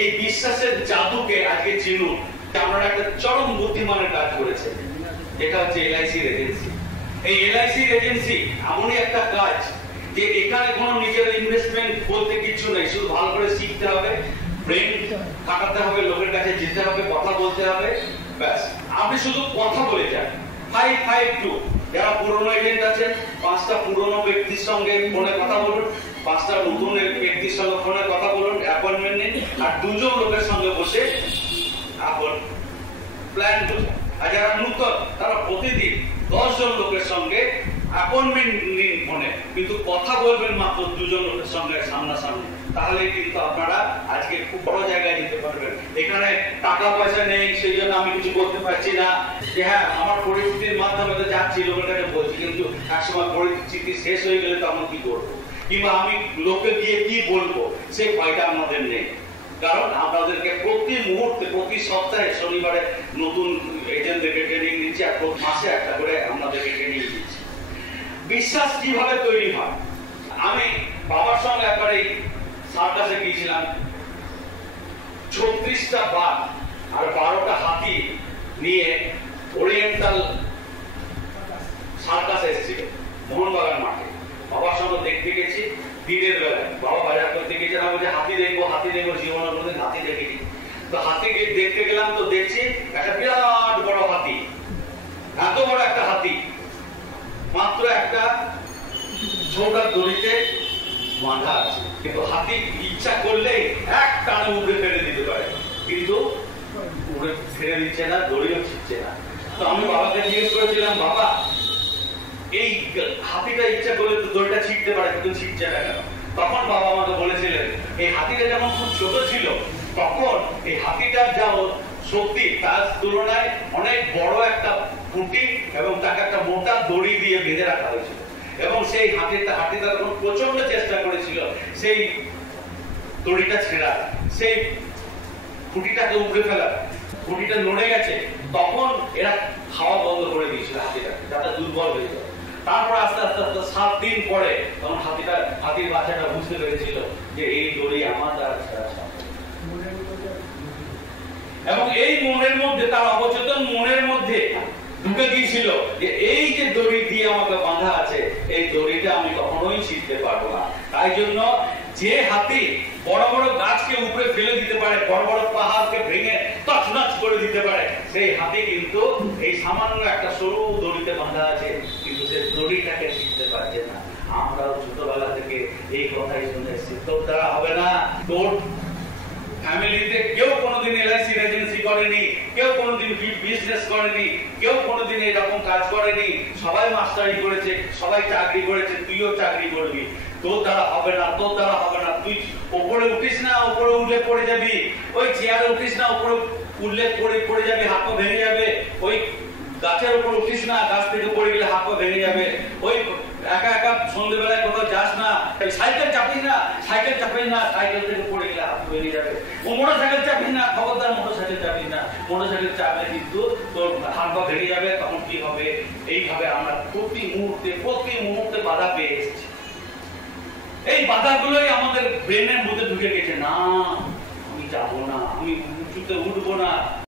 এই বিশ্বাসের জাদুকে আজকে চিনুন। আমরা একটা চরম বুদ্ধিমানের কাজ করেছে, এটা হচ্ছে এলআইসির এজেন্সি। এই এলআইসির এজেন্সি এমনই একটা কাজ যে এখানে কোনো নিজের ইনভেস্টমেন্ট বলতে কিছু নেই, শুধু ভালো করে শিখতে হবে, ব্রেন খাটাতে হবে, লোকের কাছে যেতে হবে, কথা বলতে হবে, ব্যাস। আপনি শুধু কথা বলে যান। 552 যারা পুরনো এজেন্ট আছেন, 5টা পুরনো ব্যক্তির সঙ্গে ফোনে কথা বলুন, 5টা নতুন ব্যক্তির সঙ্গে ফোনে কথা বলুন, অ্যাপয়েন্টমেন্ট নিন, আর 2জন লোকের সঙ্গে বসে এখন প্ল্যান করুন। আর যারা নতুন তারা প্রতিদিন 10জন লোকের সঙ্গে অ্যাপয়েন্টমেন্ট নিন ফোনে, কিন্তু কথা বলবেন মাত্র 2জন লোকের সঙ্গে সামনাসামনি। তাহলে কিন্তু আপনারা আজকে খুব বড় জায়গায় যেতে পারবেন। এখানে টাকা পয়সা নেই সেই জন্য আমি কিছু বলতে পারছি না যে হ্যাঁ আমার পরিস্থিতির মাধ্যমে তো যাচ্ছি, লোকের কাছে বলছি, কিন্তু একসময় পরিস্থিতি শেষ হয়ে গেলে তখন কি করবো, কিংবা আমি লোকে গিয়ে কি বলবো, সেই ভয়টা আমাদের নেই। কারণ আমাদেরকে প্রতি মুহূর্তে, প্রতি সপ্তাহে শনিবারে নতুন এজেন্টদেরকে ট্রেনিং দিচ্ছি, আর প্রতি মাসে একটা করে আমাদেরকে ট্রেনিং দিচ্ছি। বিশ্বাস কিভাবে তৈরি হয়? আমি বাবার সঙ্গে একবারে সার্কাসে গিয়েছিলাম। 36টা বাঘ আর 12টা হাতি নিয়ে ওরিয়েন্টাল সার্কাস এসেছিল মোহনবাগান মাঠে। বাবার সঙ্গে দেখতে গেছি দিনের বেলায়, বাবা বাজার করতে গেছে, না বলছে হাতি দেখবো, হাতি দেখবো, জীবনের কোনোদিন হাতি দেখেছি। তো হাতি দেখতে গেলাম, তো দেখছি একটা বিরাট বড় হাতি, এত বড় একটা হাতি মাত্র একটা ছোটা দড়িতে বাঁধা আছে, কিন্তু হাতি ইচ্ছা করলে এক টানে উপরে ফেলে দিতে পারে, কিন্তু উপরে ফেলে দিচ্ছে না, দড়িও ছিটছে না। তো আমি বাবাকে জিজ্ঞেস করেছিলাম, বাবা এই হাতিটা ইচ্ছা করলে তো দড়িটা ছিটতে পারে, কিন্তু ছিটছে না কেন? তখন বাবা আমাকে বলেছিলেন, এই হাতিটা যখন খুব ছোট ছিল তখন এই হাতিটার যা শক্তি তার তুলনায় অনেক বড় একটা খুঁটি এবং তাকে একটা মোটা দড়ি দিয়ে বেঁধে রাখা হয়েছিল, এবং সেই হাতিটা তখন প্রচন্ড চেষ্টা করেছিল সেই দড়িটা ছেড়া, সেই খুঁটিটাকে উপড়ে ফেলা, খুঁটিটা নড়ে গেছে, তখন এরা খাওয়া বন্ধ করে দিয়েছিল হাতিটাকে, যাতে দুর্বল হয়ে যায়। তারপর আস্তে আস্তে আস্তে 7 দিন পরে তখন হাতির বাচ্চাটা বুঝতে পেরেছিল যে এই দড়ি আমার দ্বারা ছেড়া সম্ভব। এবং এই মনের মধ্যে, তার অবচেতন মনের মধ্যে ঢুকে গিয়েছিল যে এই যে দড়ি দিয়ে আমাকে বাঁধা আছে, এই দড়িটা আমি কখনোই ছিঁড়তে পারবো না। তাই জন্য যে হাতি বড় বড় গাছকে উপরে ফেলে দিতে পারে, বড় বড় পাহাড়কে ভেঙে তছনছ করে দিতে পারে, সেই হাতি কিন্তু এই সামান্য একটা সরু দড়িতে বাঁধা আছে, কিন্তু সে দড়িটাকে ছিঁড়তে পারছে না। আমরাও ছোটবেলা থেকে এই কথাই শুনে এসেছি, তোর দ্বারা হবে না। তোর ফ্যামিলিতে কেউ কোনোদিন এলআইসি এজেন্সি করেনি, কেউ কোনোদিন বিজনেস করেনি, কেউ কোনোদিন এরকম কাজ করেনি, সবাই মাস্টারি করেছে, সবাই চাকরি করেছে, তুইও চাকরি করবি। তোর দ্বারা হবে না, তোর দ্বারা হবে না। তুই ওপরে উঠিস না, ওপরে উঠলে পড়ে যাবি, ওই চেয়ারে উঠিস না, ওপরে উঠলে পড়ে যাবি, হাত পা ভেঙে যাবে, ওই গাছের উপর উঠিস না, গাছ থেকে পড়ে গেলে হাত পা ভেঙে যাবে, ওই একা একা সন্ধ্যেবেলায় কোথাও যাস না, সাইকেল চাপিস না, সাইকেল চাপিস না, সাইকেল থেকে পড়ে গেলে হাত ভেঙে যাবে, ও মোটরসাইকেল চাপিস না, খবরদার মোটরসাইকেল চাপিস না, মোটরসাইকেল চাপলে কিন্তু তোর হাত পা ভেঙে যাবে, তখন কি হবে? এইভাবে আমরা প্রতি মুহূর্তে বাধা পেয়ে এসেছি। এই বাধাগুলোই আমাদের ব্রেনের মধ্যে ঢুকে গেছে, না আমি যাবো না, আমি উঁচুতে উঠবো না।